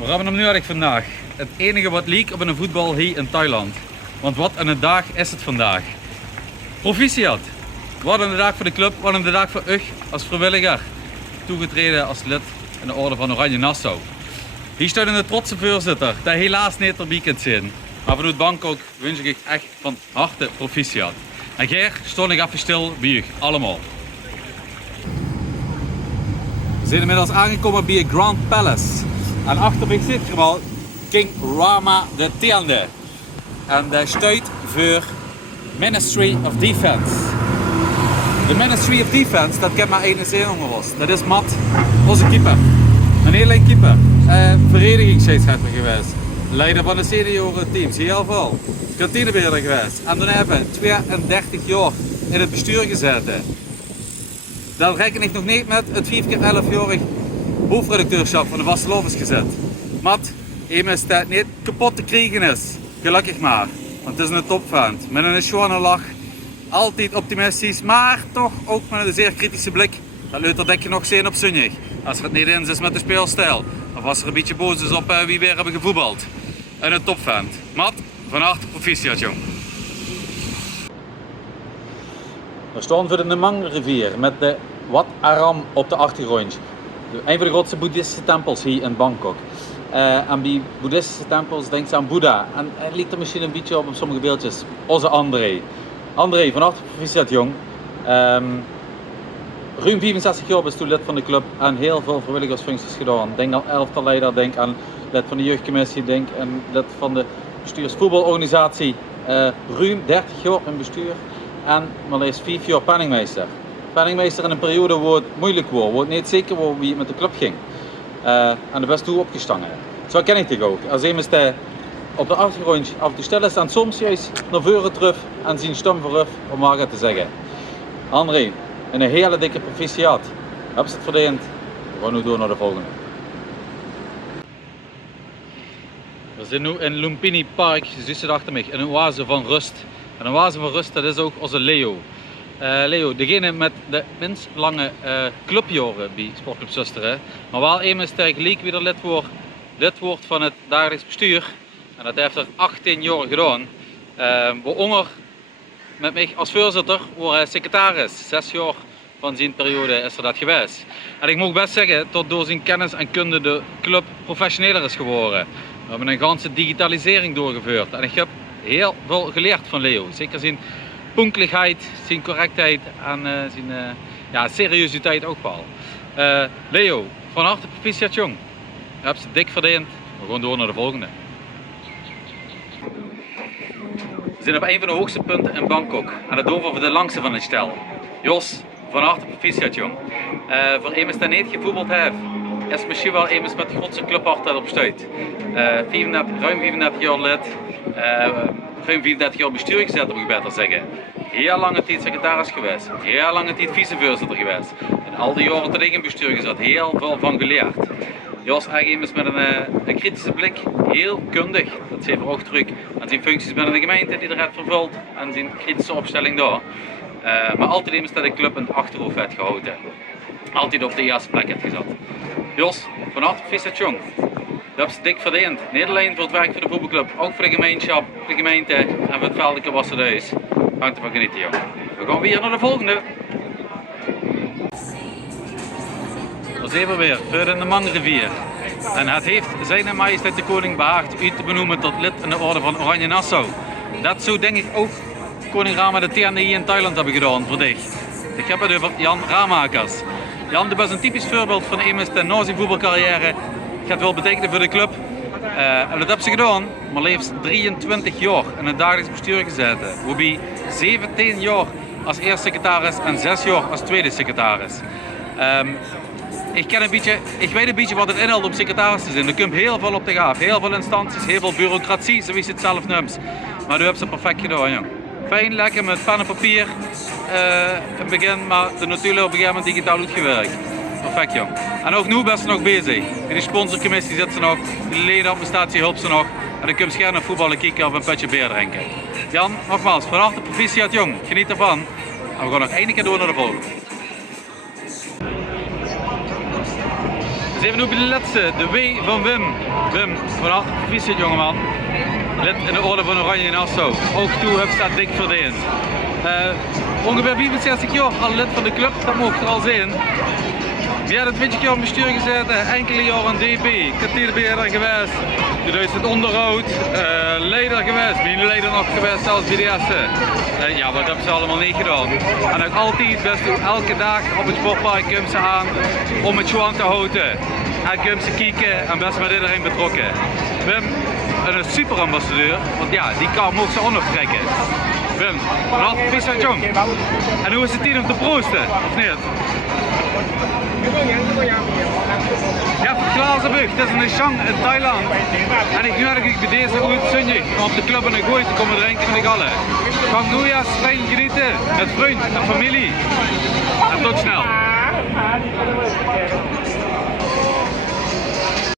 We hebben hem nu eigenlijk vandaag. Het enige wat leek op een voetbal hier in Thailand. Want wat een dag is het vandaag. Proficiat. Wat een dag voor de club, wat een dag voor u als vrijwilliger. Toegetreden als lid in de orde van Oranje Nassau. Hier staat een trotse voorzitter, die helaas niet erbij kunt zijn. Maar vanuit Bangkok wens ik echt van harte proficiat. En Ger, stond ik even stil bij u, allemaal. We zijn inmiddels aangekomen bij Grand Palace. En achter mij zit je wel King Rama X. En dat staat voor Ministry of Defense. De Ministry of Defense, dat kent maar één zin was. Dat is Matt, onze keeper. Een hele keeper. Verenigingsscheidsrechter geweest. Leider van de seniorenteams, heel veel. Kantinebeheerder geweest. En dan hebben we 32 jaar in het bestuur gezeten. Dan reken ik nog niet met het 4x11-jarig hoofdredacteurschap van de Vastelovens gezet. Matt, hem is dat niet kapot te krijgen is. Gelukkig maar. Want het is een topvent. Met een schone lach. Altijd optimistisch, maar toch ook met een zeer kritische blik. Dat leut er denk je nog zin op zonnig. Als er het niet eens is met de speelstijl. Of als er een beetje boos is op wie weer hebben gevoetbald. En een topvent. Matt, van harte proficiat jong. We staan voor de Nemang rivier met de Wat Aram op de achtergrond. Een van de grootste boeddhistische tempels hier in Bangkok. En bij boeddhistische tempels denkt ze aan Boeddha. En het lijkt er misschien een beetje op sommige beeldjes. Onze André. André, van harte proficiat jong. Ruim 65 jaar bent u lid van de club en heel veel vrijwilligersfuncties gedaan. Denk aan elftalleider, denk aan lid van de jeugdcommissie, denk aan lid van de bestuursvoetbalorganisatie. Ruim 30 jaar in bestuur en maar liefst 5 jaar penningmeester. Penningmeester in een periode waar het moeilijk was, waar het niet zeker was wie het met de club ging. En de best toe opgestangen. Zo ken ik het ook. Als iemand op de achtergrond af en toe stil is en soms juist naar voren terug en zijn stem vooraf om maar te zeggen. André, een hele dikke proficiat. Heb je het verdiend? We gaan nu door naar de volgende. We zijn nu in Lumpini Park, je ziet het achter mij, een oase van rust. En een oase van rust, dat is ook onze Leo. Leo, degene met de minst lange clubjaren bij Sportclub Zusteren. Maar wel eenmaal gelijk weer lid wordt van het dagelijks bestuur. En dat heeft er 18 jaar gedaan. Waaronder met mij als voorzitter, waar secretaris. 6 jaar van zijn periode is er dat geweest. En ik moet best zeggen dat door zijn kennis en kunde de club professioneler is geworden. We hebben een ganse digitalisering doorgevoerd. En ik heb heel veel geleerd van Leo. Zeker zijn punktelijkheid, zijn correctheid en zijn seriositeit ook wel. Leo, van harte proficiat jong. Je hebt ze dik verdiend. We gaan door naar de volgende. We zijn op een van de hoogste punten in Bangkok. En het over voor de langste van het stel. Jos, van harte proficiat jong. Voor iemand die niet gevoetbald heeft, is misschien wel iemand met de grootste clubhart dat op stuit. Ruim 34 jaar lid. Ruim 34 jaar bestuur gezet, moet ik beter zeggen. Heel lange tijd secretaris geweest. Heel lange tijd vicevoorzitter geweest. En al die jaren dat ik in bestuur gezet, heel veel van geleerd. Jos is met een kritische blik, heel kundig, dat zie je ook terug aan zijn functies binnen de gemeente die hij vervult en zijn kritische opstelling daar. Maar altijd iemand dat de club in het achterhoofd heeft gehouden. Altijd op de eerste plek heeft gezet. Jos, van harte proficiat jong. Dat is dik verdiend. Niet alleen voor het werk voor de voetbalclub, ook voor de gemeenschap, voor de gemeente en voor het veldelijke Wassenhuis. Hangt ervan genieten jong. We gaan weer naar de volgende. Daar zijn we weer, voor de Nemang-rivier. En het heeft zijn majesteit de koning behaagd u te benoemen tot lid in de orde van Oranje Nassau. Dat zou denk ik ook koning Rama X hier in Thailand hebben gedaan voor dich. Ik heb het over Jan Ramakers. Jan, dat is een typisch voorbeeld van iemand die na zijn voetbalcarrière gaat wel betekenen voor de club. En dat hebben ze gedaan, maar liefst 23 jaar in het dagelijks bestuur gezeten. Waarbij 17 jaar als eerste secretaris en 6 jaar als tweede secretaris. Ik weet een beetje wat het inhoudt om secretaris te zijn. Er komt heel veel op te gaan, heel veel instanties, heel veel bureaucratie, zoals je het zelf noemt. Maar nu hebben ze het perfect gedaan, jong. Fijn, lekker met pen en papier in het begin, maar natuurlijk op een gegeven moment digitaal uitgewerkt. Perfect, jong. En ook nu best nog bezig. In de sponsorcommissie zitten ze nog, de ledenadministratie helpt ze nog. En dan kun je scherp naar voetballen kijken of een petje beer drinken. Jan, nogmaals, van harte proficiat, jong. Geniet ervan. En we gaan nog één keer door naar de volgende. Dus even nu bij de laatste, de W van Wim. Wim, van harte gefeliciteerd jongeman. Lid in de orde van Oranje Nassau. Ook toe heb staat dik verdiend. Ongeveer 65 jaar al lid van de club, dat mocht er al zijn. We hebben 20 jaar in bestuur gezeten, enkele jaren DB, kwartierbeheerder geweest. Toen is het onderhoud, leider geweest, mede-leider nog geweest, zelfs bij de eerste. Ja, wat hebben ze allemaal niet gedaan. En ook altijd best elke dag op het sportpark komen ze aan om het gewoon te houden. En komen ze kijken en best met iedereen betrokken. Wim, een super ambassadeur, want ja, die kan mogen ze ook nog trekken. Wim, van harte gefeliciteerd jong. En hoe is het hier om te proosten, of niet? Ja, voor Glazenburg, dat is een shang in Thailand. En ik nodig ik bij deze uitzending om op de club en de gooi te komen drinken in de galle. Van nieuwjaars fijn genieten met vriend en familie. En tot snel.